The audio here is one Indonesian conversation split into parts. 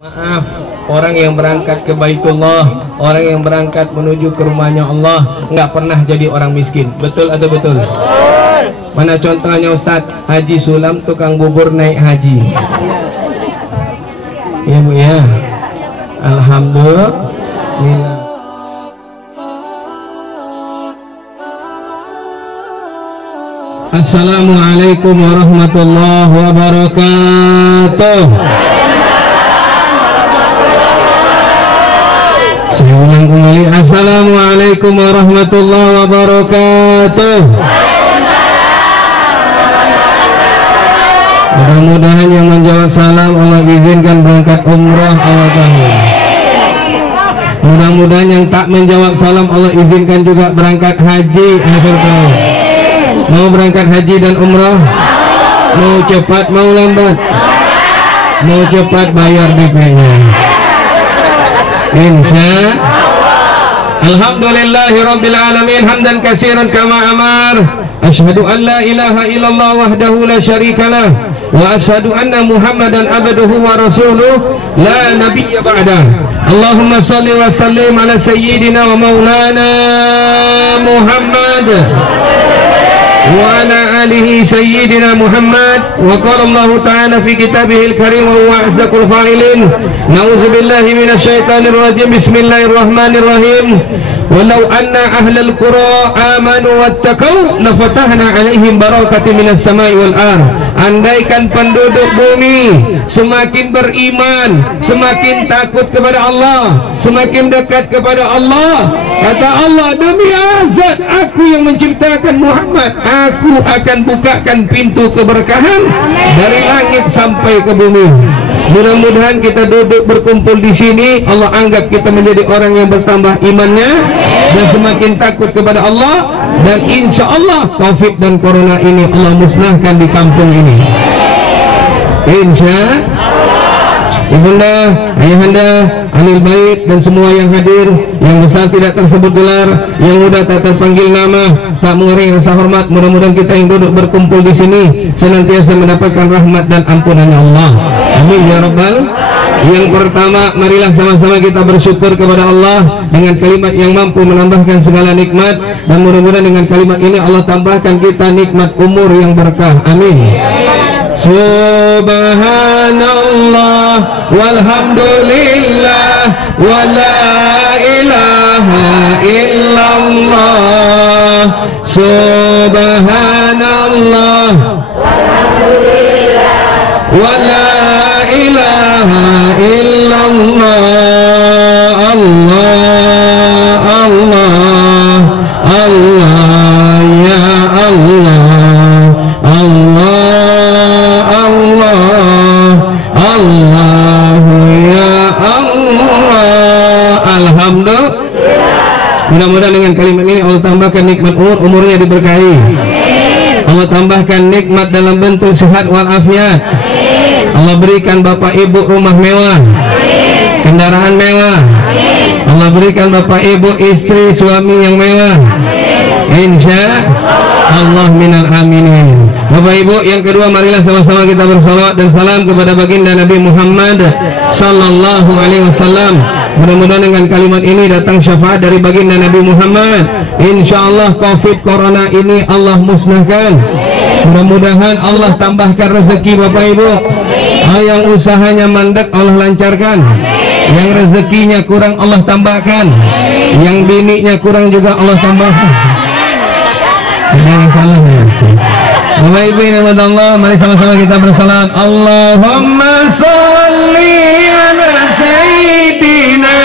Maaf, orang yang berangkat ke Baitullah, orang yang berangkat menuju ke rumahnya Allah nggak pernah jadi orang miskin. Betul atau betul? Betul. Mana contohnya Ustadz? Haji Sulam tukang bubur naik haji. Iya Bu ya. Alhamdulillah. Assalamualaikum warahmatullahi wabarakatuh. Saya ulang kembali. Assalamualaikum warahmatullahi wabarakatuh. Mudah-mudahan yang menjawab salam Allah izinkan berangkat umrah awal tahun. Mudah-mudahan yang tak menjawab salam Allah izinkan juga berangkat haji akhir tahun. Mau berangkat haji dan umrah? Mau cepat mau lambat? Mau cepat bayar DP-nya. Insya Alhamdulillahi Rabbil Alamin hamdan katsiran kama amar. Asyhadu an la ilaha illallah wahdahu la syarikalah wa asyhadu anna Muhammadan abduhu wa rasuluh la nabiyya ba'dah. Allahumma salli wa sallim ala sayyidina wa maulana Muhammad wa ala alihi sayyidina Muhammad. Wa qala Allah ta'ala fi kitabihil karim wa huwa asdaqul qailin. Na'udzubillahi minasyaitonir rajim. Bismillahirrahmanirrahim. Walau anna ahlal qura amanu wattaqau lafatahna alaihim barakatin minas samai wal ardh. Andaikan penduduk bumi semakin beriman, semakin takut kepada Allah, semakin dekat kepada Allah, kata Allah, demi azat aku yang menciptakan Muhammad, aku akan bukakan pintu keberkahan dari langit sampai ke bumi. Mudah-mudahan kita duduk berkumpul di sini, Allah anggap kita menjadi orang yang bertambah imannya dan semakin takut kepada Allah, dan insya Allah COVID dan Corona ini Allah musnahkan di kampung ini. Insya Ibunda, ayahanda, ahli bait dan semua yang hadir, yang besar tidak tersebut gelar, yang muda tak terpanggil nama, tak mengurangi rasa hormat. Mudah-mudahan kita yang duduk berkumpul di sini senantiasa mendapatkan rahmat dan ampunannya Allah. Amin ya rabbal. Yang pertama, marilah sama-sama kita bersyukur kepada Allah dengan kalimat yang mampu menambahkan segala nikmat, dan mudah-mudahan dengan kalimat ini Allah tambahkan kita nikmat umur yang berkah. Amin. Subhanallah walhamdulillah wa la ilaha illallah. Subhanallah walhamdulillah wa la ilaha illallah. Allah Allah Allah ya Allah Allah Mudah-mudahan dengan kalimat ini Allah tambahkan nikmat umurnya diberkahi. Allah tambahkan nikmat dalam bentuk sehat walafiat. Allah berikan bapak ibu rumah mewah, kendaraan mewah. Allah berikan bapak ibu istri suami yang mewah. Insya Allah minal aminin. Bapak ibu, yang kedua, marilah sama-sama kita bersalawat dan salam kepada baginda Nabi Muhammad sallallahu alaihi wasallam. Mudah-mudahan dengan kalimat ini datang syafaat dari baginda Nabi Muhammad. Insya Allah COVID Corona ini Allah musnahkan. Mudah-mudahan Allah tambahkan rezeki bapak ibu. Yang usahanya mandek Allah lancarkan. Yang rezekinya kurang Allah tambahkan. Yang bininya kurang juga Allah tambahkan. Ada yang salah ya? Bapak ibu yang dirahmati Allah, mari sama-sama kita bersalat. Allahumma sholli ala sayyidina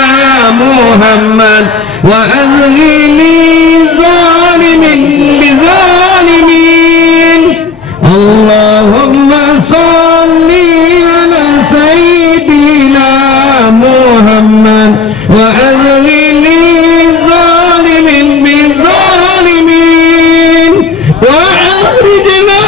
Muhammad wa azhili zalimin bizalimin. Allahumma sholli ala sayyidina Muhammad wa azhili zalimin bizalimin wa akhrijna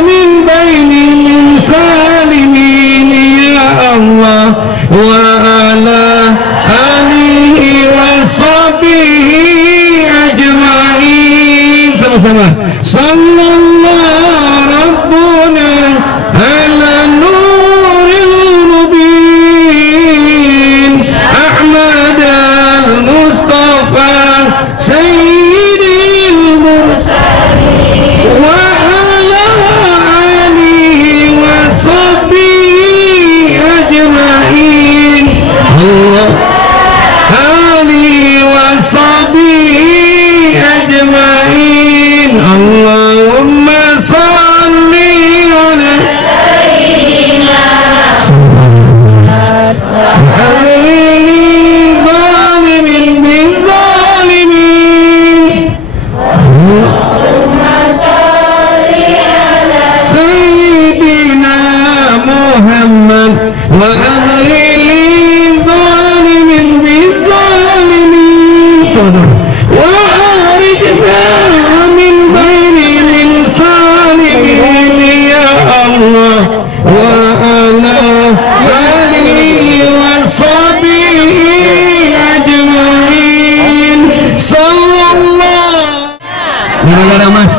min bainil salimin ya Allah wa ala alihi wa sahbihi ajma'in. Sama-sama. Sallallahu rabbuna ala nuril mubin.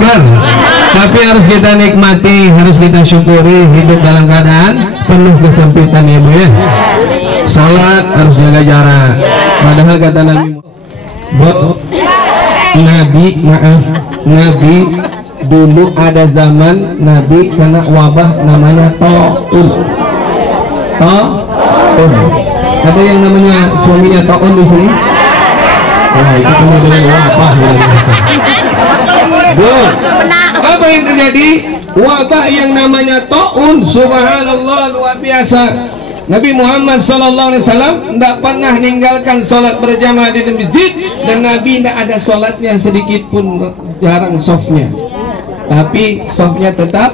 masker, tapi harus kita nikmati, harus kita syukuri hidup dalam keadaan penuh kesempitan ya Bu ya. Salat harus jaga jarak, padahal kata Nabi Nabi dulu ada zaman Nabi kena wabah namanya taun. Ada yang namanya suaminya taun di sini? Wah, itu kena dengan wabah. Bu, apa yang terjadi? Wabah yang namanya taun. Subhanallah, luar biasa. Nabi Muhammad SAW tidak pernah meninggalkan sholat berjamaah di masjid, dan Nabi tidak ada sholatnya sedikit pun, jarang softnya, tapi softnya tetap.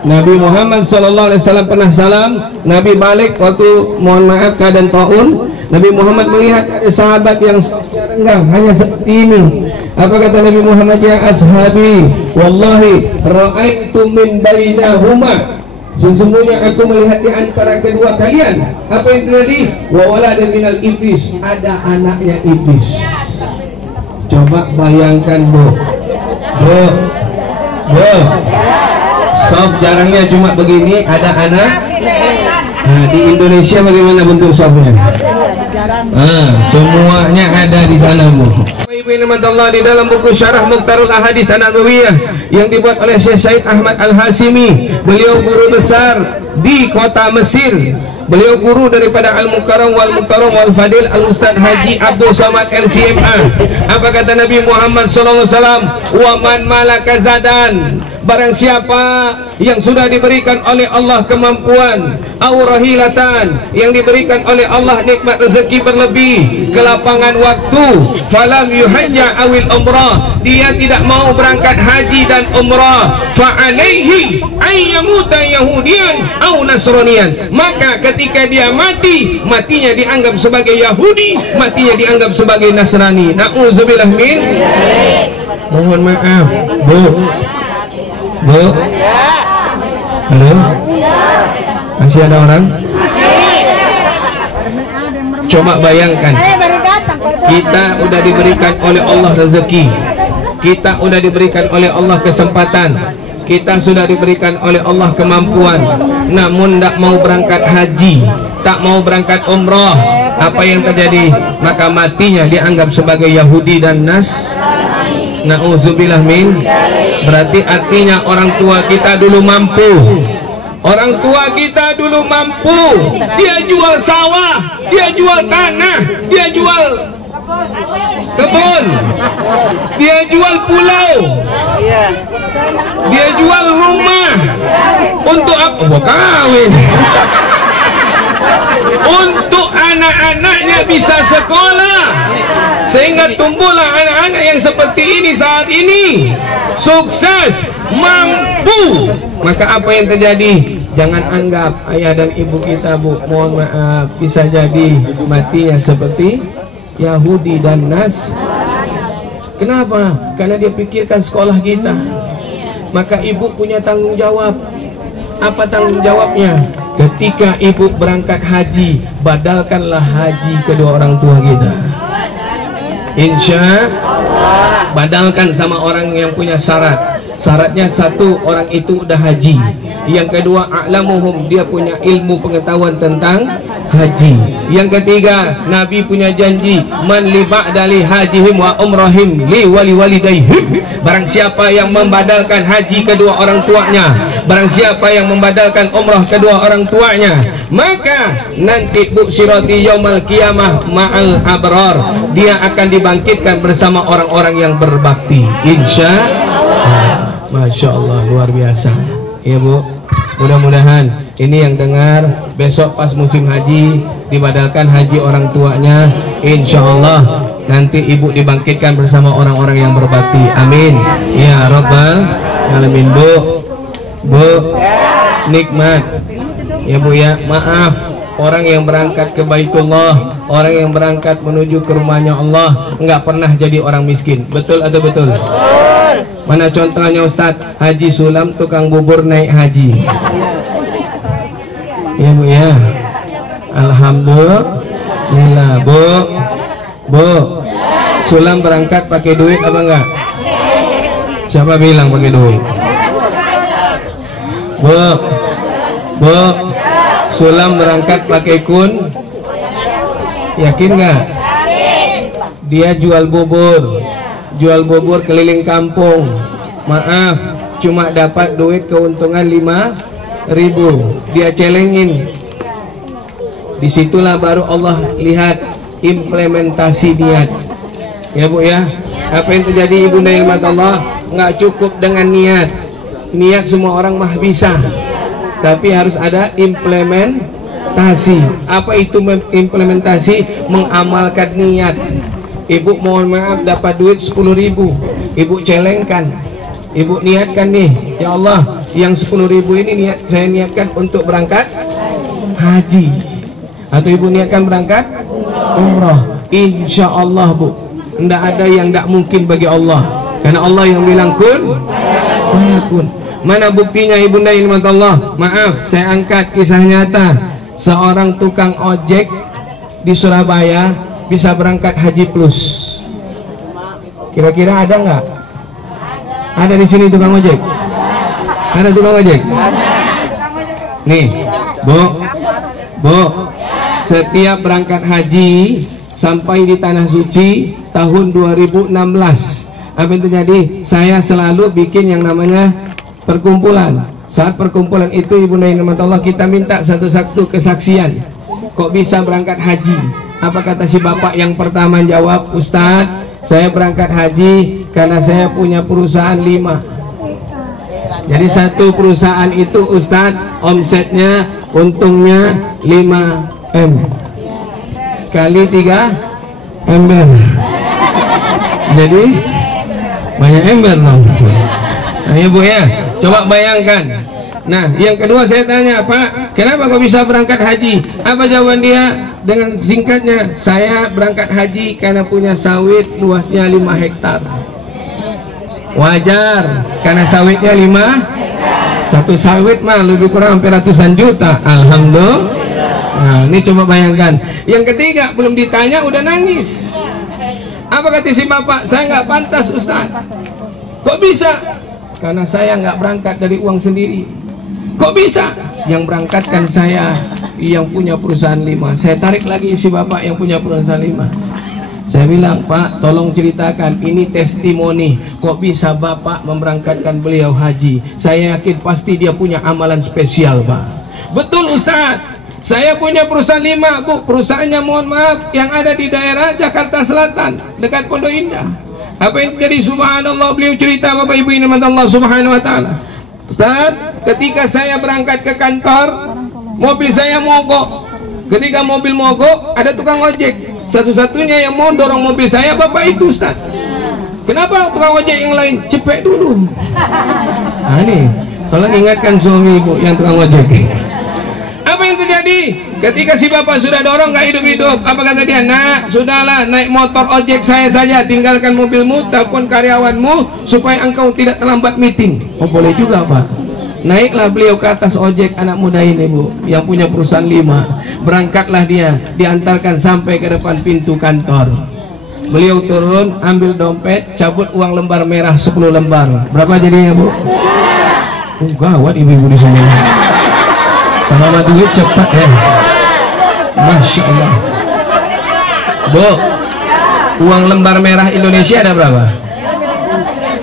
Nabi Muhammad SAW pernah salam, Nabi balik waktu mohon maaf keadaan taun. Nabi Muhammad melihat ada sahabat yang renggang hanya seperti ini. Apa kata Nabi Muhammad? Ya ashabi, wallahi ra'aitu min bainahuma, sesungguhnya aku melihat di antara kedua kalian apa yang terjadi? Wa walada minal iblis, ada anaknya iblis. Coba bayangkan Bu, soft jarangnya cuma begini, ada anak. Nah, di Indonesia bagaimana bentuk softnya? Semuanya ada di sana Bu. Di dalam buku Syarah Mukhtarul Ahadits An-Nabawiyah yang dibuat oleh Syekh Said Ahmad Al-Hashimi, beliau guru besar di kota Mesir. Beliau guru daripada Al-Mukarram wal Fadil Al-Ustaz Haji Abdul Somad LCMA. Apa kata Nabi Muhammad SAW? Wa man malaka zadan, barang siapa yang sudah diberikan oleh Allah kemampuan, aurahilatan, yang diberikan oleh Allah nikmat rezeki berlebih, kelapangan waktu, falam yuhajja awil umrah, dia tidak mau berangkat haji dan umrah, fa'alaihi ayyamuta yahudian au nasranian, maka ketika dia mati, matinya dianggap sebagai Yahudi, matinya dianggap sebagai Nasrani. Na'udzubillah min. Mohon maaf Bu, halo, masih ada orang? Coba bayangkan, kita udah diberikan oleh Allah rezeki, kita udah diberikan oleh Allah kesempatan, kita sudah diberikan oleh Allah kemampuan, namun tak mau berangkat haji, tak mau berangkat umrah. Apa yang terjadi? Maka matinya dianggap sebagai Yahudi dan Na'udzubillah min. Berarti artinya orang tua kita dulu mampu. Orang tua kita dulu mampu. Dia jual sawah, dia jual tanah, dia jual kebun, dia jual pulau, dia jual rumah. Untuk apa? Mau kawin. Untuk anak-anaknya bisa sekolah, sehingga tumbuhlah anak-anak yang seperti ini saat ini, sukses, mampu. Maka apa yang terjadi? Jangan anggap ayah dan ibu kita Bu, mohon maaf, bisa jadi matinya seperti Yahudi dan Kenapa? Karena dia pikirkan sekolah kita. Maka ibu punya tanggung jawab. Apa tanggung jawabnya? Ketika ibu berangkat haji, badalkanlah haji kedua orang tua kita. Insya Allah. Badalkan sama orang yang punya syarat. Syaratnya satu, orang itu udah haji. Yang kedua, a'lamuhum, dia punya ilmu pengetahuan tentang haji. Yang ketiga, Nabi punya janji, man li ba'dali hajihim wa umrahim li wali walidaihim. Barang siapa yang membadalkan haji kedua orang tuanya, barang siapa yang membadalkan umrah kedua orang tuanya, maka nanti bu sirati yaumal qiyamah ma'al abrar, dia akan dibangkitkan bersama orang-orang yang berbakti. Insya Allah. Masya Allah, luar biasa ya Bu. Mudah-mudahan ini yang dengar besok pas musim haji dibadalkan haji orang tuanya, insya Allah nanti ibu dibangkitkan bersama orang-orang yang berbakti. Amin ya Rabbal Alamin. Bu nikmat ya Bu ya. Maaf, orang yang berangkat ke Baitullah, orang yang berangkat menuju ke rumahnya Allah nggak pernah jadi orang miskin. Betul atau betul? Mana contohnya Ustadz? Haji Sulam tukang bubur naik haji. Ya Bu ya. Alhamdulillah Bu. Sulam berangkat pakai duit apa enggak? Siapa bilang pakai duit? Bu, Sulam berangkat pakai kun. Yakin nggak? Dia jual bubur keliling kampung. Maaf, cuma dapat duit keuntungan 5.000. Dia celengin. Disitulah baru Allah lihat implementasi niat. Ya Bu ya. Apa yang terjadi ibunda yang mata Allah? Nggak cukup dengan niat. Niat semua orang mah bisa, tapi harus ada implementasi. Apa itu implementasi? Mengamalkan niat. Ibu mohon maaf dapat duit 10.000, ibu celengkan, ibu niatkan nih, ya Allah, yang 10.000 ini saya niatkan untuk berangkat haji, atau ibu niatkan berangkat umroh. Insya Allah Bu, tidak ada yang tidak mungkin bagi Allah, karena Allah yang bilang kun fayakun. Mana buktinya ibunda ini mata Allah? Maaf, saya angkat kisah nyata. Seorang tukang ojek di Surabaya bisa berangkat haji plus. Kira-kira ada nggak? Ada di sini tukang ojek? Ada tukang ojek? Nih, Bu, setiap berangkat haji sampai di tanah suci tahun 2016, apa yang terjadi? Saya selalu bikin yang namanya perkumpulan. Saat perkumpulan itu ibunda yang Allah, kita minta satu-satu kesaksian. Kok bisa berangkat haji? Apa kata si bapak yang pertama jawab? Ustadz, saya berangkat haji karena saya punya perusahaan 5. Jadi satu perusahaan itu Ustadz, omsetnya, untungnya 5M kali 3 ember. Jadi banyak ember dong. Nah ya Bu ya, coba bayangkan. Nah yang kedua saya tanya, Pak, kenapa kok bisa berangkat haji? Apa jawaban dia? Dengan singkatnya, saya berangkat haji karena punya sawit luasnya 5 hektar. Wajar, karena sawitnya 5. Satu sawit mah lebih kurang hampir ratusan juta. Alhamdulillah. Nah ini coba bayangkan. Yang ketiga, belum ditanya udah nangis. Apa kata si bapak? Saya nggak pantas Ustaz. Kok bisa? Karena saya nggak berangkat dari uang sendiri. Kok bisa? Yang berangkatkan saya yang punya perusahaan 5. Saya tarik lagi si bapak yang punya perusahaan 5. Saya bilang, Pak, tolong ceritakan, ini testimoni. Kok bisa bapak memberangkatkan beliau haji? Saya yakin pasti dia punya amalan spesial, Pak. Betul Ustaz, saya punya perusahaan 5 Bu. Perusahaannya mohon maaf yang ada di daerah Jakarta Selatan, dekat Pondok Indah. Apa yang terjadi? Subhanallah, beliau cerita Bapak Ibu ini Allah Subhanahu wa taala. Ustaz, ketika saya berangkat ke kantor, mobil saya mogok. Ketika mobil mogok, ada tukang ojek. Satu-satunya yang mau dorong mobil saya Bapak itu Ustaz. Kenapa tukang ojek yang lain? Cepet dulu. Nah nih, tolong ingatkan suami Ibu yang tukang ojek. Apa yang terjadi? Ketika si bapak sudah dorong nggak hidup-hidup, apa kata dia? Nak, sudahlah, naik motor ojek saya saja, tinggalkan mobilmu, telepon karyawanmu supaya engkau tidak terlambat meeting. Oh boleh juga Pak. Naiklah beliau ke atas ojek anak muda ini Bu, yang punya perusahaan 5. Berangkatlah dia, diantarkan sampai ke depan pintu kantor. Beliau turun, ambil dompet, cabut uang lembar merah 10 lembar. Berapa jadinya Bu? Oh gawat ibu-ibu di sini. Kalau duit cepat ya, Masya Allah. Bu, uang lembar merah Indonesia ada berapa?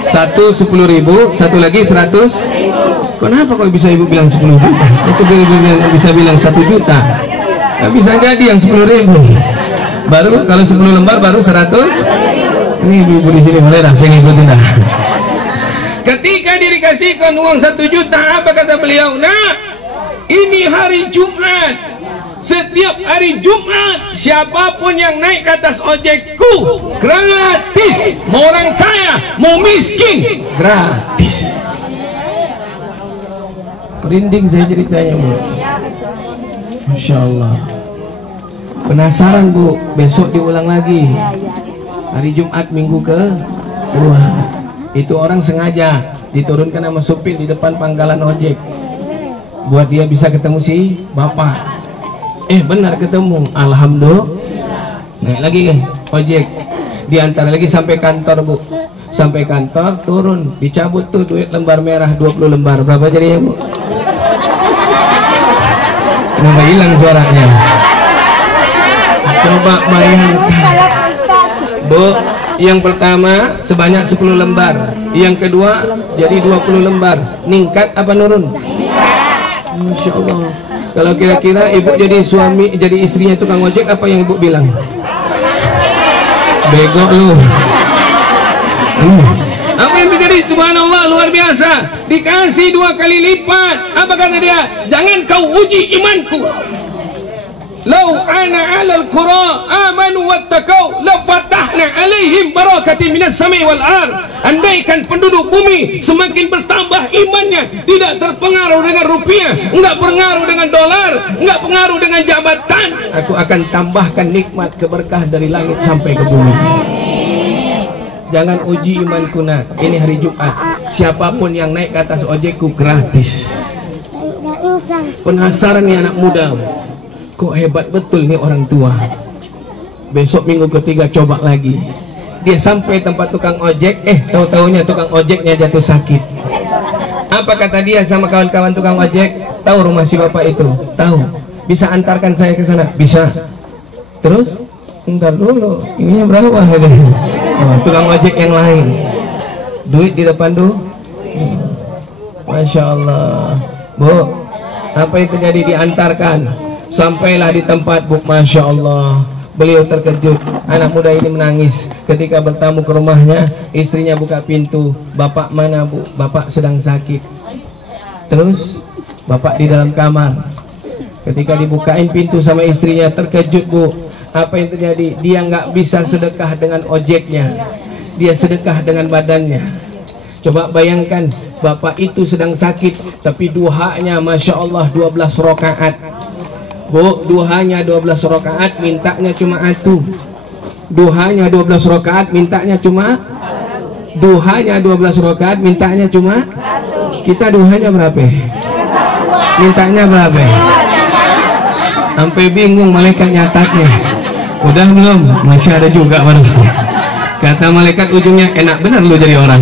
Satu 10.000, satu lagi 100. Kenapa kok bisa ibu bilang 10 juta? Itu bisa bilang 1 juta. Nah, bisa jadi yang 10.000. Baru kalau 10 lembar baru 100. Ini ibu di sini boleh dah, saya ngikutin dah. Ketika dikasihkan uang 1 juta, apa kata beliau? Nah, ini hari Jumat. Setiap hari Jumat, siapapun yang naik ke atas ojekku gratis. Mau orang kaya, mau miskin, gratis. Merinding saya ceritanya Bu. Masya Allah. Penasaran Bu, besok diulang lagi. Hari Jumat minggu ke-2. Itu orang sengaja diturunkan sama supir di depan pangkalan ojek, buat dia bisa ketemu si bapak. Benar ketemu, alhamdulillah. Naik lagi ojek, diantar lagi sampai kantor Bu. Sampai kantor, turun, dicabut tuh duit lembar merah 20 lembar. Berapa jadinya, Bu? Kenapa hilang suaranya? Coba bayangkan, Bu. Yang pertama sebanyak 10 lembar, yang kedua jadi 20 lembar. Ningkat apa nurun? Masya Allah. Kalau kira-kira ibu jadi suami, jadi istrinya tukang ojek, apa yang ibu bilang? Bego lu. Apa yang terjadi? Subhanallah, luar biasa. Dikasih 2 kali lipat. Apa kata dia? Jangan kau uji imanku. Lau ana 'alal qura amanu wattaqau la fatahna 'alaihim barakatin minas samai wal ard. Andaikan penduduk bumi semakin bertambah imannya, tidak terpengaruh dengan rupiah, enggak pengaruh dengan dolar, enggak pengaruh dengan jabatan, aku akan tambahkan nikmat keberkah dari langit sampai ke bumi. Jangan uji imanku nak. Ini hari Jumat. Siapapun yang naik ke atas ojekku gratis. Penasaran nih anak muda, kok hebat betul nih orang tua. Besok minggu ketiga coba lagi. Dia sampai tempat tukang ojek, tahu-taunya tukang ojeknya jatuh sakit. Apa kata dia sama kawan-kawan tukang ojek? Tahu rumah si bapak itu? Tahu. Bisa antarkan saya ke sana? Bisa. Terus? Bentar dulu, ininya berapa? Oh, tukang ojek yang lain. Duit di depan tuh. Masya Allah. Bu, apa yang terjadi? Diantarkan. Sampailah di tempat, Bu. Masya Allah, beliau terkejut. Anak muda ini menangis ketika bertamu ke rumahnya. Istrinya buka pintu. Bapak mana, Bu? Bapak sedang sakit. Terus bapak di dalam kamar. Ketika dibukain pintu sama istrinya, terkejut, Bu. Apa yang terjadi? Dia nggak bisa sedekah dengan ojeknya, dia sedekah dengan badannya. Coba bayangkan, bapak itu sedang sakit, tapi duhanya Masya Allah 12 rakaat. Bu, duhanya 12 rakaat, mintanya cuma atu. Duhanya 12 rakaat, mintanya cuma. Duhanya 12 rakaat, mintanya cuma. Kita duhanya berapa? Mintanya berapa? Sampai bingung malaikat nyatatnya. Udah belum? Masih ada juga baru. Kata malaikat ujungnya, enak benar lu jadi orang.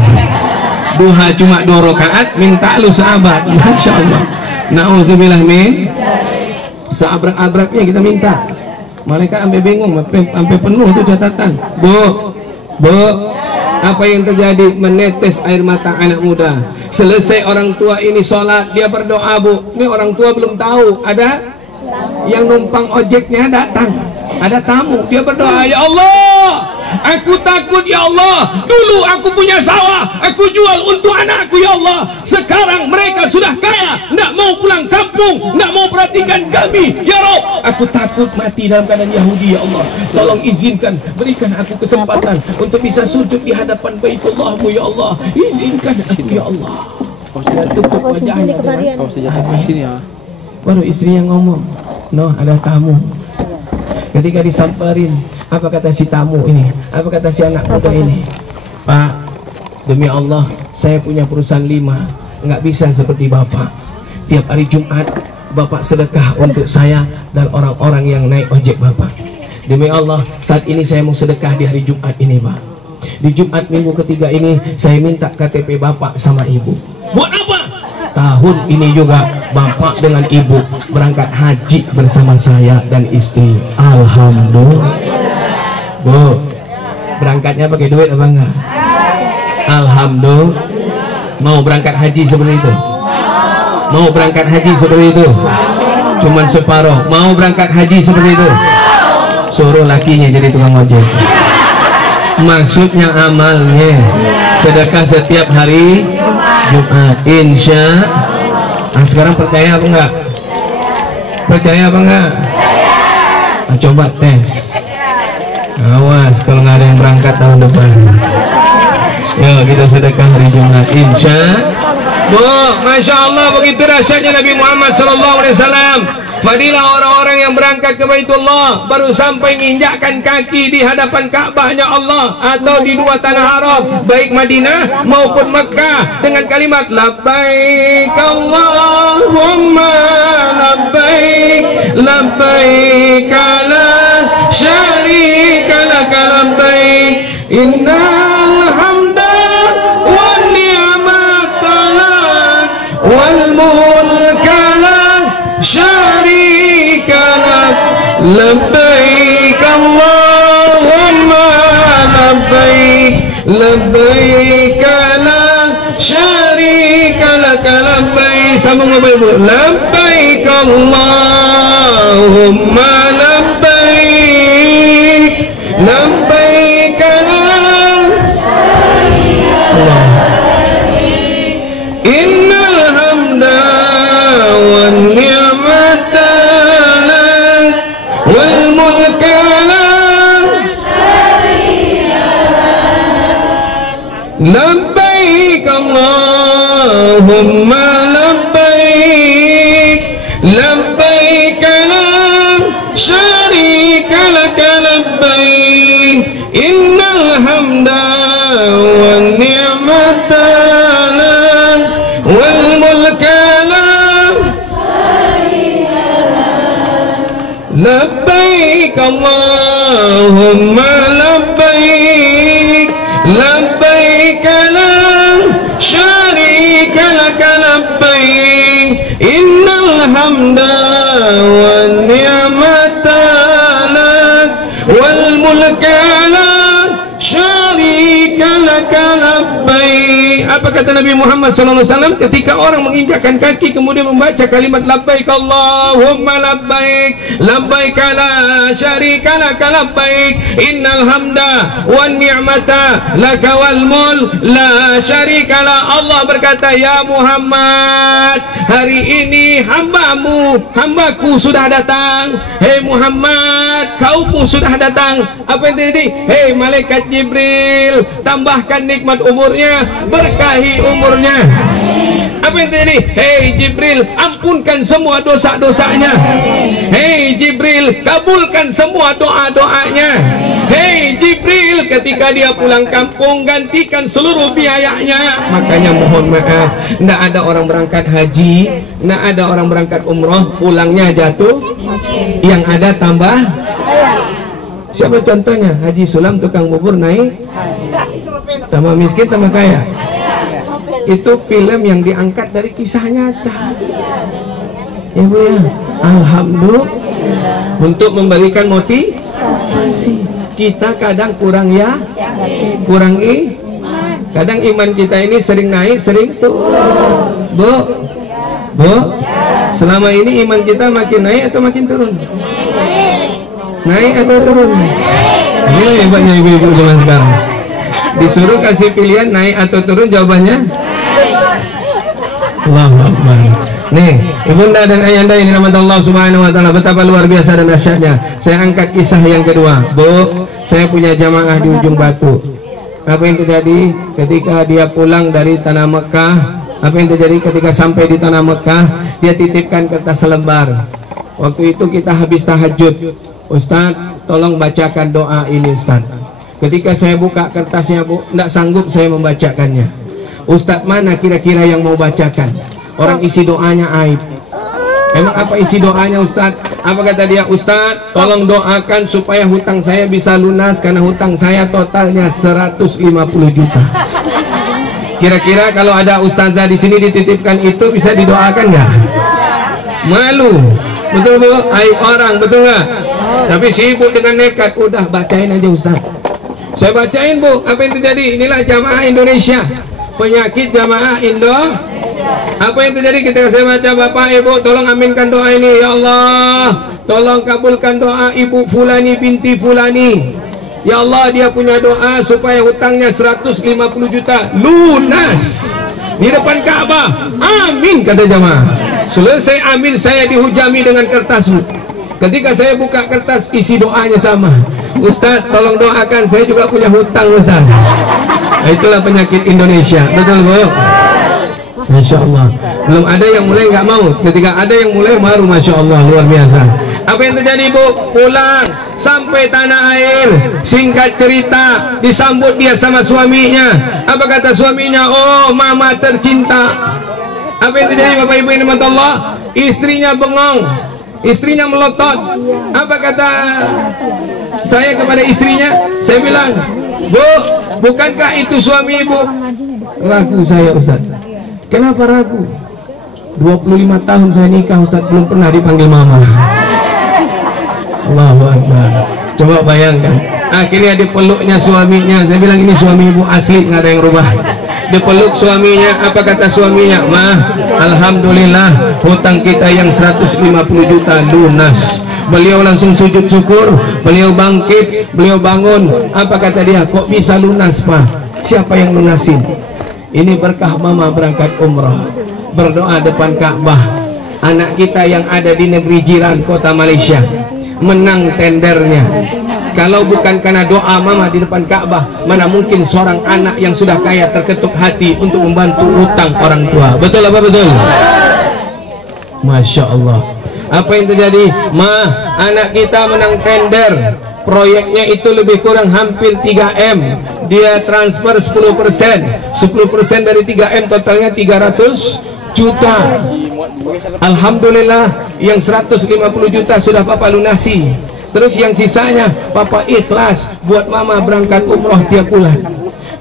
Duha cuma 2 rakaat, minta lu sahabat. Masya Allah. Na'udzubillah min. Seabrak-abraknya kita minta. Malaikat sampai bingung, sampai penuh tuh catatan. Bu, apa yang terjadi? Menetes air mata anak muda. Selesai orang tua ini sholat, dia berdoa, Bu. Ini orang tua belum tahu ada yang numpang ojeknya datang, ada tamu. Dia berdoa, ya Allah, aku takut ya Allah, dulu aku punya sawah, aku jual untuk anakku ya Allah. Sekarang mereka sudah kaya, tidak mau pulang kampung, tidak mau perhatikan kami ya Rabb. Aku takut mati dalam keadaan Yahudi ya Allah. Tolong izinkan, berikan aku kesempatan untuk bisa sujud di hadapan Baitullah-Mu ya Allah. Izinkan aku ya Allah. Tutup wajahnya. Baru istrinya ngomong, no, ada tamu. Ketika disamperin, apa kata si tamu ini? Apa kata si anak muda ini? Pak, demi Allah, saya punya perusahaan 5, nggak bisa seperti Bapak. Tiap hari Jumat, Bapak sedekah untuk saya dan orang-orang yang naik ojek Bapak. Demi Allah, saat ini saya mau sedekah di hari Jumat ini, Pak. Di Jumat minggu ketiga ini, saya minta KTP Bapak sama Ibu. Buat apa? Tahun ini juga Bapak dengan Ibu berangkat haji bersama saya dan istri. Alhamdulillah. Bu, berangkatnya pakai duit apa enggak? Alhamdulillah. Mau berangkat haji seperti itu? Mau berangkat haji seperti itu? Cuman separuh. Mau berangkat haji seperti itu? Suruh lakinya jadi tukang ojek. Maksudnya amalnya sedekah setiap hari Jumat, insya. Nah, sekarang percaya apa enggak? Percaya apa enggak? Nah, coba tes. Awas kalau nggak ada yang berangkat tahun depan. Yuk kita sedekah hari Jumat, insya. Bu, Masya Allah, begitu dahsyatnya Nabi Muhammad SAW. Fadilah orang-orang yang berangkat ke Baitullah, baru sampai menginjakkan kaki di hadapan Ka'bahnya Allah atau di 2 tanah Arab, baik Madinah maupun Mekah, dengan kalimat labbaik Allahumma labbaik labbaik la syarika laka labbaik innal hamda labbaik Allahumma labbaik, labbaik la syarika lak labbaik. Sambung Bapak Ibu, labbaik Allahumma labbaik, labbaik la innal hamda wan ni'mata lak wal mulka lak labbaik Allahumma labbaik, labbaik la syarika lak labbaik, innal hamda wan ni'mata lak wal mulka lak labbaik Allahumma labbaik, labbaik la syarika lak labbaik, innal hamda wan ni'mata lak wal mulka lak syarika lak labbaik. Apa kata Nabi Muhammad SAW ketika orang menginjakkan kaki kemudian membaca kalimat labbaik Allahumma labbaik, labbaik la syarika lak labbaik, innal hamda wan ni'mata lak wal mulk la syarika la. Allah berkata, ya Muhammad, hari ini hambaku sudah datang. Hei Muhammad, kau pun sudah datang. Apa yang terjadi? Hei malaikat Jibril, tambahkan nikmat umurnya, berkahi umurnya. Apa yang terjadi? Hei Jibril, ampunkan semua dosa-dosanya. Hei Jibril, kabulkan semua doa-doanya. Hei Jibril, ketika dia pulang kampung, gantikan seluruh biayanya. Makanya mohon maaf, tidak ada orang berangkat haji, tidak ada orang berangkat umroh, pulangnya jatuh, yang ada tambah. Siapa contohnya? Haji Sulam tukang bubur naik, tambah miskin tambah kaya. Itu film yang diangkat dari kisah nyata, ya Bu ya. Alhamdulillah, untuk memberikan motivasi. Kita kadang kurang ya, kurang kadang iman kita ini sering naik, sering turun. Bu, selama ini iman kita makin naik atau makin turun? Naik atau turun? Ini hebatnya ibu-ibu zaman sekarang. Disuruh kasih pilihan naik atau turun, jawabannya Allahu Akbar. Nih, ibunda dan ayanda ini nama Allah Subhanahu wa taala, betapa luar biasa dan dahsyatnya. Saya angkat kisah yang kedua. Bu, saya punya jamaah di ujung Batu. Apa yang terjadi ketika dia pulang dari tanah Mekah? Apa yang terjadi ketika sampai di tanah Mekah? Dia titipkan kertas selembar. Waktu itu kita habis tahajud. Ustadz, tolong bacakan doa ini Ustadz. Ketika saya buka kertasnya, Bu, tidak sanggup saya membacakannya. Ustadz mana kira-kira yang mau bacakan? Orang isi doanya aib. Emang apa isi doanya Ustadz? Apa kata dia? Ustadz, tolong doakan supaya hutang saya bisa lunas, karena hutang saya totalnya 150 juta. Kira-kira kalau ada ustazah di sini dititipkan itu bisa didoakan nggak? Malu, betul Bu? Aib orang, betul nggak? Tapi sibuk dengan nekat, udah bacain aja Ustadz. Saya bacain Bu, apa yang terjadi? Inilah jamaah Indonesia, penyakit jamaah Indonesia. Apa yang terjadi ketika saya baca, Bapak Ibu tolong aminkan doa ini. Ya Allah, tolong kabulkan doa Ibu Fulani binti Fulani. Ya Allah, dia punya doa supaya hutangnya 150 juta lunas di depan Ka'bah. Amin, kata jamaah. Selesai amin, saya dihujami dengan kertas. Ketika saya buka kertas, isi doanya sama. Ustadz, tolong doakan, saya juga punya hutang Ustadz. Nah, itulah penyakit Indonesia, betul Bu? Masya Allah. Belum ada yang mulai nggak mau. Ketika ada yang mulai baru Masya Allah, luar biasa. Apa yang terjadi Bu? Pulang sampai tanah air, singkat cerita, disambut dia sama suaminya. Apa kata suaminya? Oh mama tercinta. Apa yang terjadi Bapak Ibu ini Allah? Istrinya bengong, istrinya melotot. Apa kata saya kepada istrinya? Saya bilang, Bu, bukankah itu suami Ibu? Ragu saya Ustaz. Kenapa ragu? 25 tahun saya nikah Ustaz, belum pernah dipanggil mama. Allah Akbar. Coba bayangkan, akhirnya dipeluknya suaminya. Saya bilang ini suami ibu asli, nggak ada yang rubah. Dipeluk suaminya, apa kata suaminya? Mah, alhamdulillah hutang kita yang 150 juta lunas. Beliau langsung sujud syukur, beliau bangkit, beliau bangun. Apa kata dia? Kok bisa lunas, Pak? Siapa yang lunasin? Ini berkah mama berangkat umrah, berdoa depan Ka'bah. Anak kita yang ada di negeri jiran kota Malaysia menang tendernya. Kalau bukan karena doa mama di depan Ka'bah, mana mungkin seorang anak yang sudah kaya terketuk hati untuk membantu utang orang tua. Betul apa betul? Masya Allah. Apa yang terjadi? Anak kita menang tender. Proyeknya itu lebih kurang hampir 3M. Dia transfer 10%. 10% dari 3M totalnya 300 juta. Alhamdulillah, yang 150 juta sudah Papa lunasi. Terus yang sisanya Papa ikhlas buat mama berangkat umroh tiap bulan.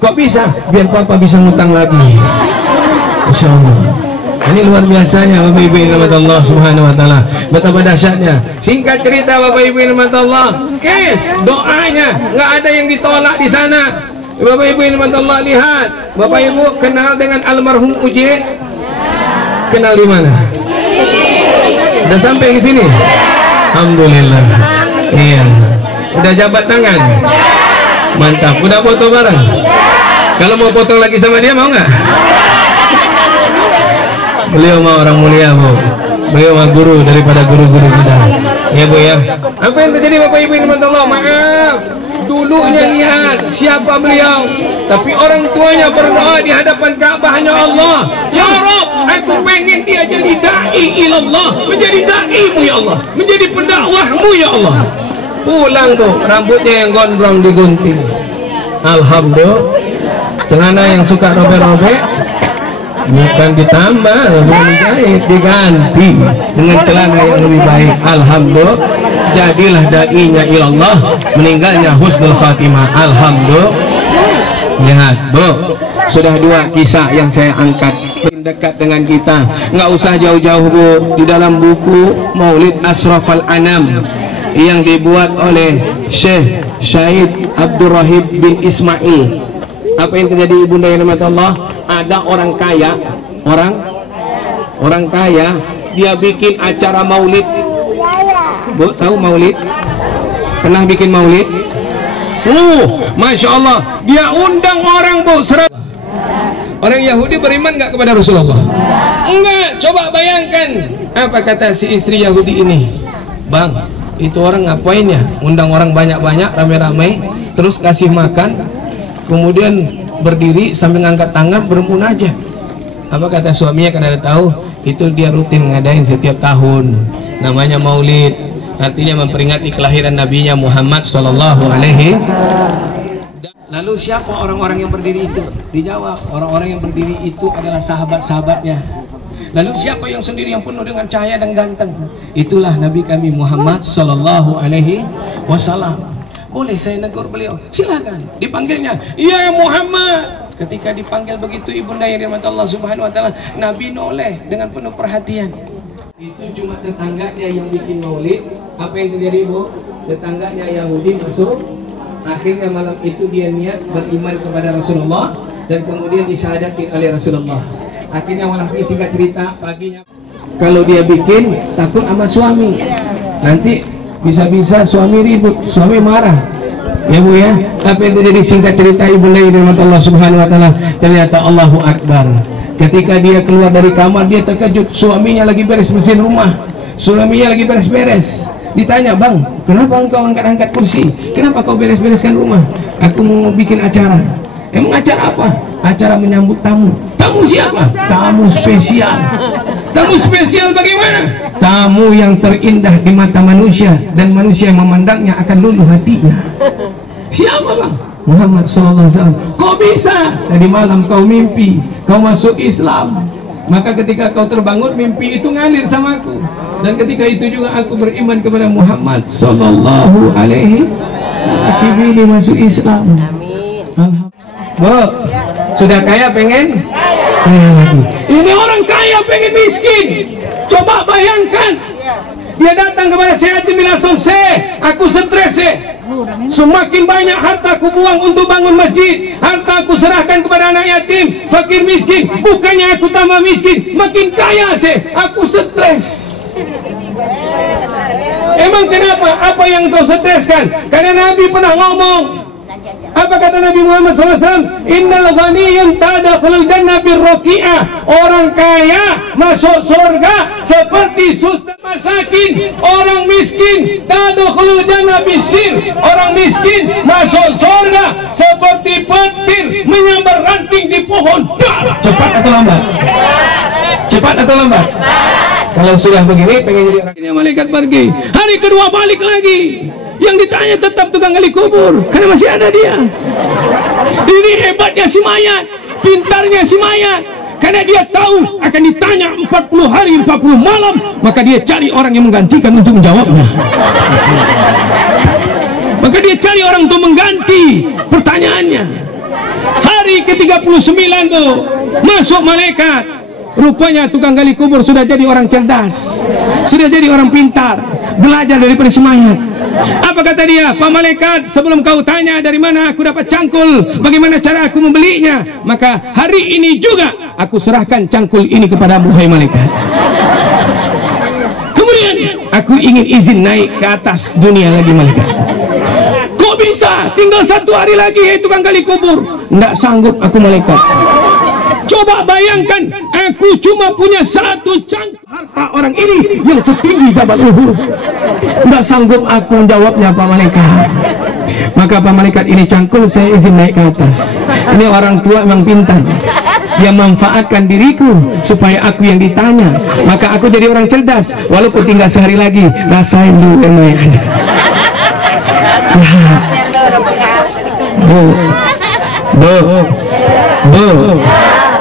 Kok bisa? Biar Papa bisa ngutang lagi. Insya Allah. Ini luar biasanya Bapak Ibu yang dirahmati Allah Subhanahu wa taala. Betapa dahsyatnya. Singkat cerita Bapak Ibu yang dirahmati Allah, doanya nggak ada yang ditolak di sana. Bapak Ibu yang dirahmati Allah, lihat. Bapak Ibu kenal dengan almarhum Uji? Kenal di mana? Udah sampai ke sini? Alhamdulillah. Iya. Udah jabat tangan? Mantap. Udah foto bareng? Kalau mau foto lagi sama dia mau nggak? Beliau mah orang mulia, Bu. Beliau mah guru daripada guru-guru kita. Ya, Bu ya. Apa yang terjadi Bapak Ibu yang dirahmati Allah? Maaf. Dulunya lihat siapa beliau, tapi orang tuanya berdoa di hadapan Ka'bah hanya Allah. Ya Rabb, aku pengen dia jadi da'i ilallah, menjadi da'imu ya Allah, menjadi pendakwahmu ya Allah. Pulang tuh, rambutnya yang gondrong digunting. Alhamdulillah. Celana yang suka robek-robek bukan ditambah, bukan dijahit, diganti dengan celana yang lebih baik. Alhamdulillah, jadilah da'inya ilallah, meninggalnya husnul khatimah. Alhamdulillah. Lihat, Bu, sudah 2 kisah yang saya angkat dekat dengan kita. Nggak usah jauh-jauh, Bu. Di dalam buku Maulid Asrafal Anam yang dibuat oleh Syekh Syahid Abdurrahim bin Ismail. Apa yang terjadi Ibunda yang dirahmati Allah? Ada orang kaya, orang kaya, dia bikin acara maulid. Bu, tahu maulid? Pernah bikin maulid? Masya Allah, dia undang orang, Bu. Orang Yahudi beriman nggak kepada Rasulullah? Enggak. Coba bayangkan apa kata si istri Yahudi ini. Bang, itu orang ngapain ya? Undang orang banyak-banyak, rame-rame, terus kasih makan, kemudian berdiri sambil ngangkat tangan bermunajat. Apa kata suaminya? Karena ada tahu itu dia rutin ngadain setiap tahun, namanya maulid, artinya memperingati kelahiran nabinya Muhammad Sallallahu Alaihi. Lalu siapa orang-orang yang berdiri itu? Dijawab, orang-orang yang berdiri itu adalah sahabat-sahabatnya. Lalu siapa yang sendiri yang penuh dengan cahaya dan ganteng? Itulah Nabi kami Muhammad Sallallahu Alaihi Wasallam. Boleh saya negur beliau? Silakan. Dipanggilnya, ya Muhammad. Ketika dipanggil begitu Ibunda yang dirahmati Allah Subhanahu wa taala, Nabi noleh dengan penuh perhatian. Itu cuma tetangganya yang bikin maulid. Apa yang terjadi, Bu? Tetangganya Yahudi masuk. Akhirnya malam itu dia niat beriman kepada Rasulullah dan kemudian disyahadatin oleh Rasulullah. Akhirnya walhasil singkat cerita, paginya kalau dia bikin takut sama suami, nanti bisa-bisa suami ribut, suami marah. Ya, Bu ya. Tapi itu jadi singkat cerita Ibunda yang dirahmati Allah Subhanahu wa taala, ternyata Allahu Akbar. Ketika dia keluar dari kamar, dia terkejut, suaminya lagi beres-bersihin rumah. Suaminya lagi beres-beres. Ditanya, "Bang, kenapa engkau angkat-angkat kursi? Kenapa kau beres-bereskan rumah?" "Aku mau bikin acara." "Emang acara apa?" "Acara menyambut tamu." "Tamu siapa?" "Tamu spesial." "Tamu spesial bagaimana?" "Tamu yang terindah di mata manusia dan manusia yang memandangnya akan luluh hatinya." "Siapa, Bang?" "Muhammad sallallahu alaihi wasallam." "Kok bisa? Tadi malam kau mimpi kau masuk Islam, maka ketika kau terbangun mimpi itu ngalir sama aku, dan ketika itu juga aku beriman kepada Muhammad sallallahu alaihi wasallam, masuk Islam." Amin. Bu, sudah kaya pengen kaya lagi. Ini orang kaya pengen miskin. Coba bayangkan, dia datang datang kepada Syekh Hatim bin Asam, aku stres semakin banyak harta aku buang untuk bangun masjid, harta aku serahkan kepada anak yatim, fakir miskin, bukannya aku tambah miskin, makin kaya aku stres. Emang kenapa? Apa yang kau streskan? Karena Nabi pernah ngomong, apa kata Nabi Muhammad SAW? Innal ghaniyyan tadkhulul jannah birraqi'ah. Orang kaya masuk surga seperti susah masakin. Orang miskin tadkhulul jannah bisir. Orang miskin masuk surga seperti petir menyambar ranting di pohon. Cepat atau lambat? Cepat atau lambat? Kalau sudah begini pengen jadi orang ini, malaikat pergi. Hari kedua balik lagi. Yang ditanya tetap tukang gali kubur, karena masih ada dia. Ini hebatnya si mayat, pintarnya si mayat, karena dia tahu akan ditanya 40 hari 40 malam, maka dia cari orang yang menggantikan untuk menjawabnya. Maka dia cari orang untuk mengganti pertanyaannya. Hari ke-39 tuh masuk malaikat. Rupanya tukang gali kubur sudah jadi orang cerdas, sudah jadi orang pintar, belajar daripada si mayat. Apa kata dia? Pak malaikat, sebelum kau tanya dari mana aku dapat cangkul, bagaimana cara aku membelinya, maka hari ini juga aku serahkan cangkul ini kepadamu, hai malaikat. Kemudian aku ingin izin naik ke atas dunia lagi, malaikat. Kok bisa? Tinggal 1 hari lagi, hai tukang gali kubur. Nggak sanggup aku, malaikat. Coba bayangkan, aku cuma punya 1 cangkul harta orang ini yang setinggi Jabal Uhud. Tidak sanggup aku menjawabnya, Pak Malaikat. Maka Pak Malaikat, ini cangkul, saya izin naik ke atas. Ini orang tua memang pintar. Dia manfaatkan diriku supaya aku yang ditanya. Maka aku jadi orang cerdas. Walaupun tinggal sehari lagi, rasain dulu yang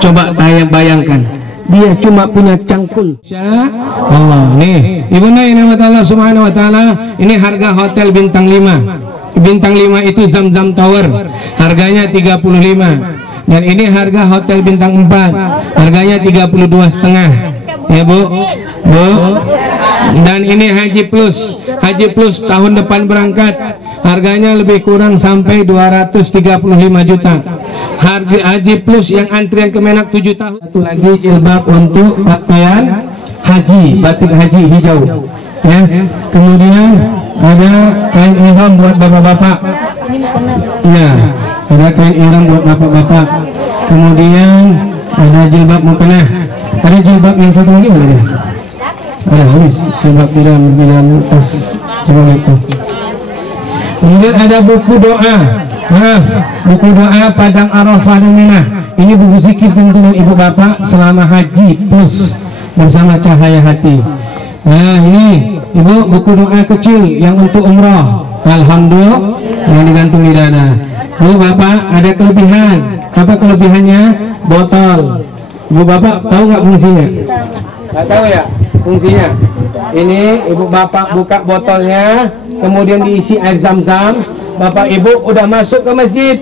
coba bayangkan, dia cuma punya cangkul. Allah, nih ibunda ini Allah Subhanahu wa taala, ini harga hotel bintang 5. Bintang 5 itu Zam-Zam Tower, harganya 35. Dan ini harga hotel bintang 4, harganya 32,5. Ya Bu, Bu. Dan ini Haji Plus. Haji Plus tahun depan berangkat, harganya lebih kurang sampai 235 juta. Harga Haji Plus yang antrian ke Menak 7 tahun. Satu lagi jilbab untuk pakaian haji, batik haji hijau. Ya. Kemudian ada kain ihram buat bapak-bapak. Ya, ada kain ihram buat bapak-bapak. Kemudian ada jilbab mukena. Ada jilbab yang satu lagi ada? Ada habis. Jilbab di dalam tas. Coba lihat. Kemudian ada buku doa. Buku doa Padang Arafah dan Minah. Ini buku zikir teman-teman ibu bapak selama Haji Plus bersama Cahaya Hati. Nah ini ibu buku doa kecil yang untuk umroh. Alhamdulillah yang digantung di dada. Bu bapak ada kelebihan. Apa kelebihannya? Botol. Ibu bapak tahu nggak fungsinya? Nggak tahu ya fungsinya. Ini ibu bapak buka botolnya, kemudian diisi air zam-zam. Bapak ibu udah masuk ke masjid.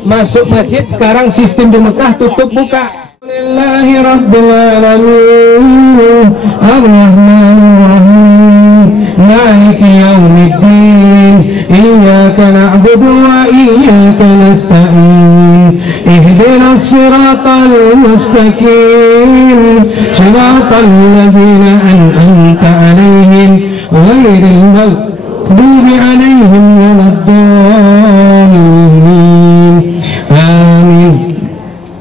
Masuk masjid sekarang sistem di Mekah tutup buka. Alhamdulillahi rabbil alamin arrahmanir rahim maliki yaumiddin iyyaka na'budu wa iyyaka nasta'in ihdinas siratal mustaqim siratal ladzina an'amta 'alaihim ghairil maghdubi 'alaihim waladdallin. Amin.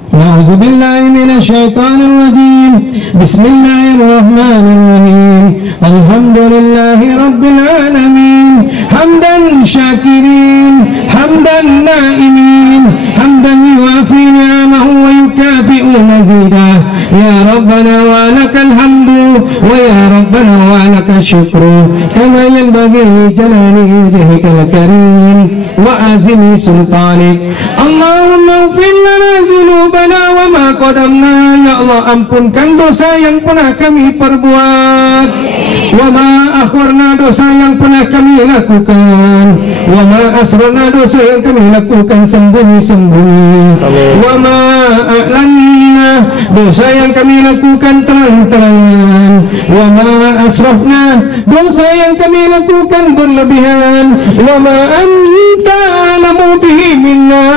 A'udzu billahi minasyaitonir rajim. Bismillahirrahmanirrahim. Alhamdulillahi rabbil alamin. Hamdan syakirin, hamdan naimin, hamdan yuwafi ni'amahu wa yukafi'u mazidah. Ya Rabbana wa lakal hamdu wa ya Rabbana wa lakal syukru kama yanbaghi li jalali wajhikal karim wa azimi sultanik. Allahumma ighfir lana dzunubana wa ma qadamna. Ya Allah, ampunkan dosa yang pernah kami perbuat, wa ma akhirna, dosa yang pernah kami lakukan, wa ma asrarna, dosa yang kami lakukan sembunyi-sembunyi, wa ma a'lanna, dosa yang kami lakukan terang-terangan. Wa ma asrafna, dosa yang kami lakukan berlebihan. Wa ma anta alamu bihi minna,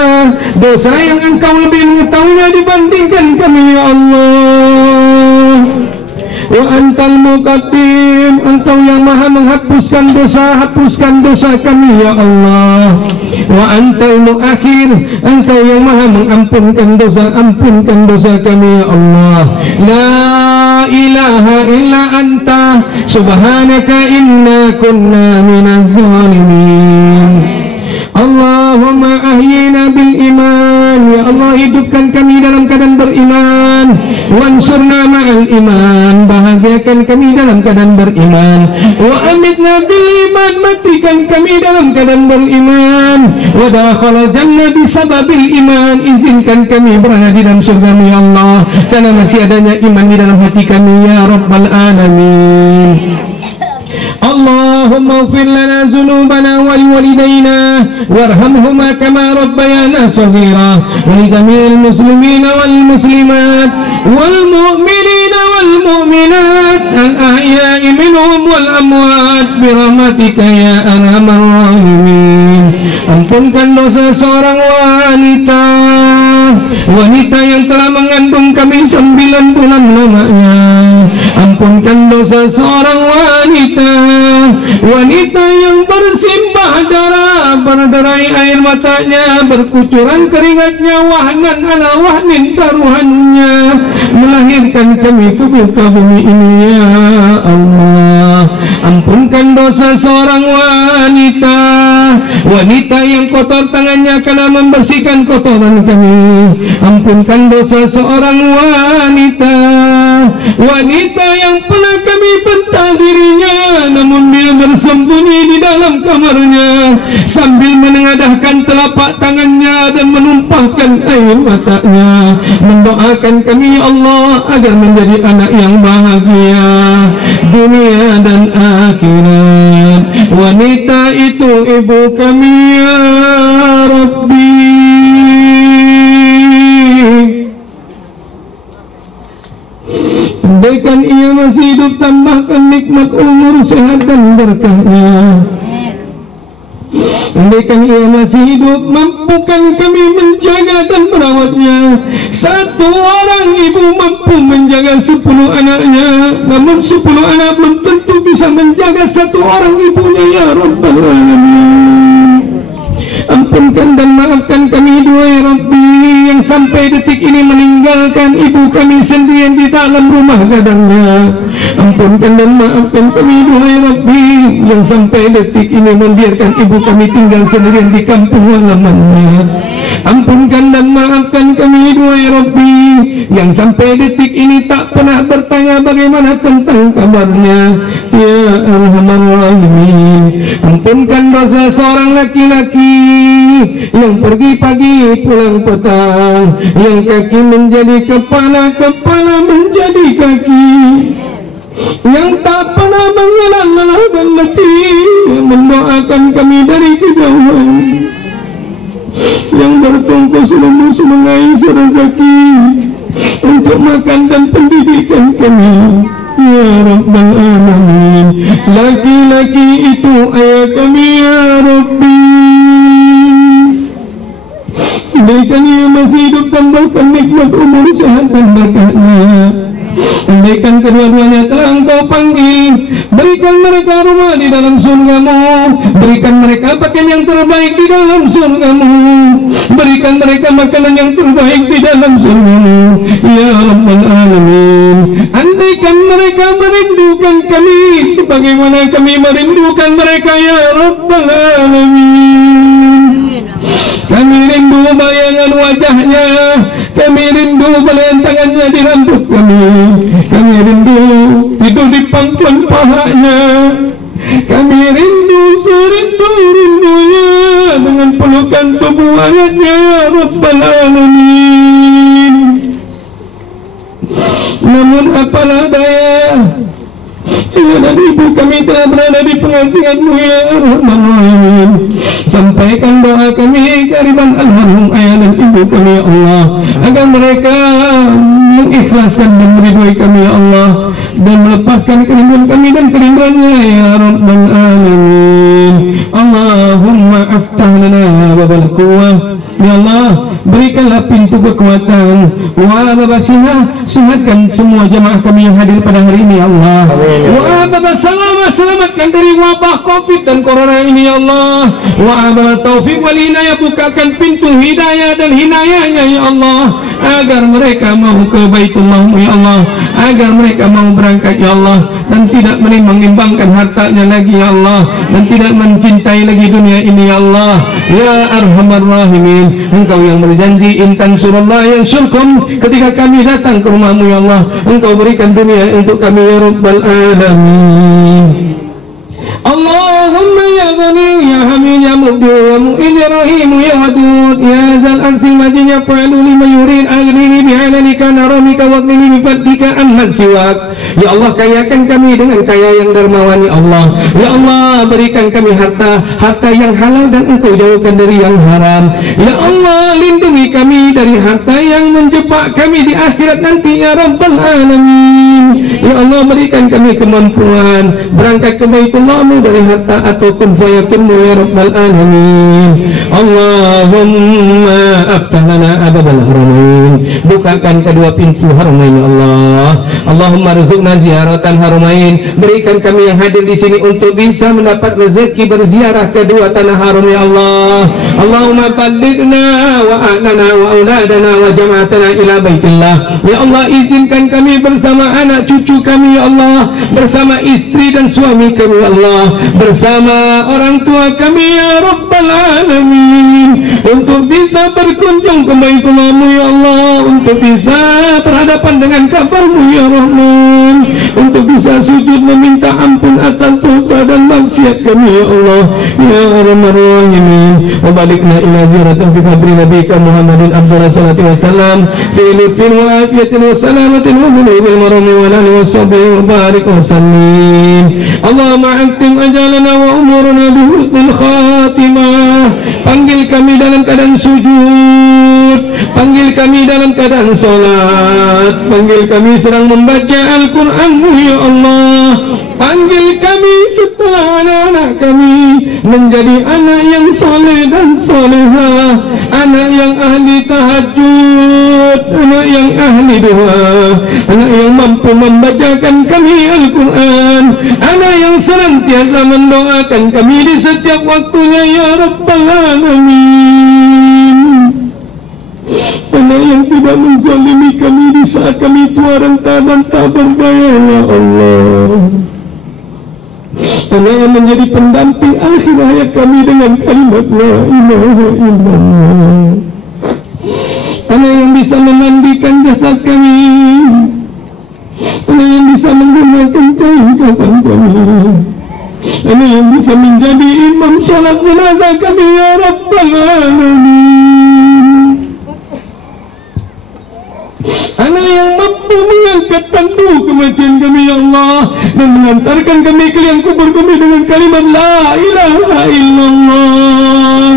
dosa yang engkau lebih mengetahuinya dibandingkan kami ya Allah. Wa antal muqaddim, engkau yang maha menghapuskan dosa, hapuskan dosa kami ya Allah. Wa antal muakhir, engkau yang maha mengampunkan dosa, ampunkan dosa kami ya Allah. La ilaha illa anta subhanaka inna kunna minaz zalimin. Allahumma ahyina bil iman, ya Allah hidupkan kami dalam keadaan beriman. Wansurna ma'al iman, bahagiakan kami dalam keadaan beriman. Wa amitna bil iman, matikan kami dalam keadaan beriman. Wa dakhalal jannah bisababil iman, izinkan kami berada di dalam surga-Mu ya Allah, karena masih adanya iman di dalam hati kami ya Rabbal Alamin. Allahumma ighfir lana dhunubana wa liwalidayna warhamhuma kama rabbayana shaghira wa lijami'il muslimina wal muslimat wal mu'minina wal mu'minat al ahya'i minhum wal amwat bi rahmatika ya arhamar rahimin. Ampunkan dosa seorang wanita yang telah mengandung kami 9 bulan lamanya. Ampunkan dosa seorang wanita yang bersimbah darah, berderai air matanya, berkucuran keringatnya, wahnan ala wahnin taruhannya, melahirkan kami ke muka bumi ini ya Allah. Ampunkan dosa seorang wanita yang kotor tangannya karena membersihkan kotoran kami. Ampunkan dosa seorang wanita yang pernah kami bentak dirinya, namun dia bersembunyi di dalam kamarnya sambil menengadahkan telapak tangannya dan menumpahkan air matanya, mendoakan kami Allah agar menjadi anak yang bahagia dunia dan akhirat. Wanita itu ibu kami ya Rabbi. Andaikan ia masih hidup, tambahkan nikmat umur, sehat dan berkahnya. Andaikan ia masih hidup, mampukan kami menjaga dan merawatnya. Satu orang ibu mampu menjaga 10 anaknya, namun 10 anak belum tentu bisa menjaga satu orang ibunya ya Rabbal Alamin. Ampunkan dan maafkan kami dua ya Rabbi, yang sampai detik ini meninggalkan ibu kami sendirian di dalam rumah gadangnya. Ampunkan dan maafkan kami dua ya Rabbi, yang sampai detik ini membiarkan ibu kami tinggal sendirian di kampung halamannya. Ampunkan dan maafkan kami dua ya Rabbi, yang sampai detik ini tak pernah bertanya bagaimana tentang kabarnya ya Arhamar Rahimin. Ampunkan dosa seorang laki-laki yang pergi pagi pulang petang, yang kaki menjadi kepala, kepala menjadi kaki, yang tak pernah mengenal lelah dan letih, yang mendoakan kami dari kejauhan, yang bertungkus lemus mengais rezeki untuk makan dan pendidikan kami ya Rabbal Alamin. Laki-laki itu ayah kami ya Rabbi. Andaikan ia masih hidup, tambahkan nikmat umur, sehat dan berkahnya. Andaikan kedua-duanya telah Engkau panggil, berikan mereka rumah di dalam surga-Mu, berikan mereka pakaian yang terbaik di dalam surga-Mu, berikan mereka makanan yang terbaik di dalam surga-Mu ya Rabbal Alamin. Andaikan mereka merindukan kami sebagaimana kami merindukan mereka ya Rabbal Alamin. Kami rindu bayangan wajahnya, kami rindu belayan tangannya di rambut kami, kami rindu tidur di pangkuan pahanya, kami rindu serindu-rindunya dengan pelukan tubuh ayatnya ya Rabbal Alamin. Namun apalah daya, ya dan ibu kami telah berada di pengasingan-Mu ya Rahman Rahim. Sampaikan doa kami kehadiran almarhum ayah dan ibu kami ya Allah, agar mereka mengikhlaskan dan meridhoi kami ya Allah, dan melepaskan kerinduan kami dan kerinduannya ya Rabbal Alamin. Allahumma aftah lana babal quwwah, ya Allah berikanlah pintu kekuatan wa babasiha, sehatkan semua jamaah kami yang hadir pada hari ini ya Allah. Wa babasalamah, selamatkan dari wabah Covid dan Corona ini ya Allah. Wa babal taufik wal hidayah, bukakan pintu hidayah dan hinayahnya ya Allah, agar mereka mau ke Baitullah ya Allah, agar mereka mau berangkat ya Allah, dan tidak menimbang-nimbangkan hartanya lagi ya Allah, dan tidak mencintai lagi dunia ini ya Allah. Ya Arhamar Rahimin, Engkau yang berjanji intan surallah yang syurkum, ketika kami datang ke rumahmu ya Allah, Engkau berikan dunia untuk kami ya Rabbal Alamin. Allahumma ya Ghani ya Hamid ya Mubdi ya Mu'id ya Rahim ya Wadud ya Zal Arsil Majid ya Fa'alu lima yurid, aghnini bi'alanika naramika waqnini bifadlika amma siwak. Ya Allah, kayakan kami dengan kaya yang dermawan ya Allah. Ya Allah, berikan kami harta yang halal dan Engkau jauhkan dari yang haram. Ya Allah, lindungi kami dari harta yang menjebak kami di akhirat nanti ya Rabbal Alamin. Ya Allah, berikan kami kemampuan berangkat ke Baitullah dari harta ataupun fayakunmu ya Rabbal Alamin. Allahumma aftah lana ababal haramain, bukakan kedua pintu haramain ya Allah. Allahumma rizukna ziaratan haramain, berikan kami yang hadir di sini untuk bisa mendapat rezeki berziarah kedua tanah haram ya Allah. Allahumma ballighna wa ahlana wa auladana wa jama'atana ila baitillah. Ya Allah, izinkan kami bersama anak cucu kami ya Allah, bersama istri dan suami kami ya Allah, bersama orang tua kami ya Rabbal Alamin, untuk bisa berkunjung ke Baitullah-Mu ya Allah, untuk bisa berhadapan dengan kabar-Mu ya Rahman, untuk bisa sujud meminta ampun atas dosa dan maksiat kami ya Allah ya Arhamar Rahimin. Wa balikna ila ziyaratin fi qabri nabiyika Muhammadin afdhalus salati wassalam fi lutfin wa afiyatin wa salamatin wa bil marami wa alihi wa sahbihi wa barik wa sallim. Allahumma aktim ajalana wa umurana bi husnil khatimah. Panggil kami dalam keadaan sujud, panggil kami dalam keadaan salat, panggil kami sedang membaca Al-Qur'an-Mu ya Allah, panggil kami setelah anak-anak kami menjadi anak yang soleh dan solehah, anak yang ahli tahajud, anak yang ahli doa, anak yang mampu membacakan kami Al-Quran, anak yang senantiasa mendoakan kami di setiap waktunya ya Rabbal Alamin, anak yang tidak menzalimi kami di saat kami tua renta dan tak berdaya ya Allah, anak yang menjadi pendamping akhir hayat kami dengan kalimat la ilaha illallah, anak yang bisa memandikan jasad kami, anak yang bisa menggunakan kain kafan kami, anak yang bisa menjadi imam sholat jenazah kami ya Rabbal Alamin, anak yang mampu mengangkat tandu kematian kami ya Allah, dan mengantarkan kami ke liang kubur kami dengan kalimat la ilaha illallah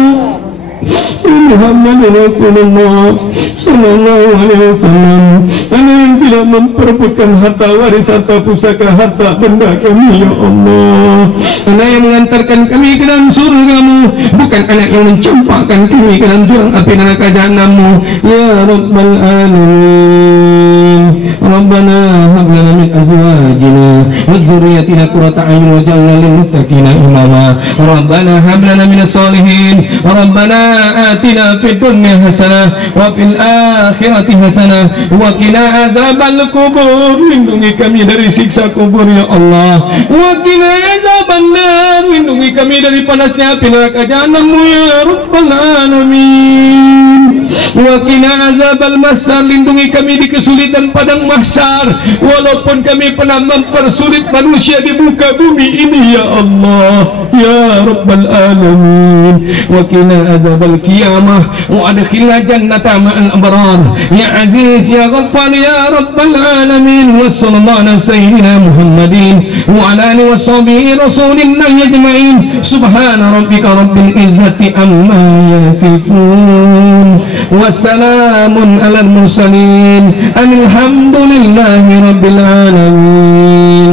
Muhammadur Rasulullah sallallahu alaihi wasallam. Anak yang tidak memperebutkan harta waris, harta pusaka, harta benda kami ya Allah, anak yang mengantarkan kami ke dalam surga-Mu, bukan anak yang mencampakkan kami ke dalam jurang api neraka Jahannam-Mu ya Rabbal Alamin. Rabbana hab lana min azwajina wa dzurriyyatina qurrata a'yun waj'alna lil muttaqina imama. Rabbana hab lana minas solihin. Rabbana atina fid dunya hasanah wa fil akhirati hasanah wa qina azabal kubur. Lindungi kami dari siksa kubur ya Allah. Wa qina azaban nar. Lindungi kami dari panasnya api neraka Jahannam-Mu ya Rabbal Alamin. Wa qina azabal masar. Lindungi kami di kesulitan padang mahsyar. Wa walaupun kami pernah mempersulit manusia di muka bumi ini, ya Allah, ya Rabbal Alamin, wa qina adzabal qiyamah wa adkhilna jannata ma'al abrar, ya Aziz ya Ghaffar ya Rabbal Alamin. Wa sallallahu ala sayyidina Muhammadin wa ala alihi wa sahbihi rasulillah ajma'in. Subhana rabbika rabbil izzati amma yasifun wa salamun alal mursalin alhamdulillahi rabbil alamin.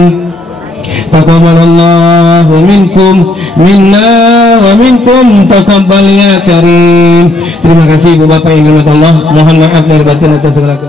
Taqabbalallahu minkum minna wa minkum taqabbal ya karim. Terima kasih Ibu Bapak yang dirahmati Allah. Mohon maaf lahir batin atas segala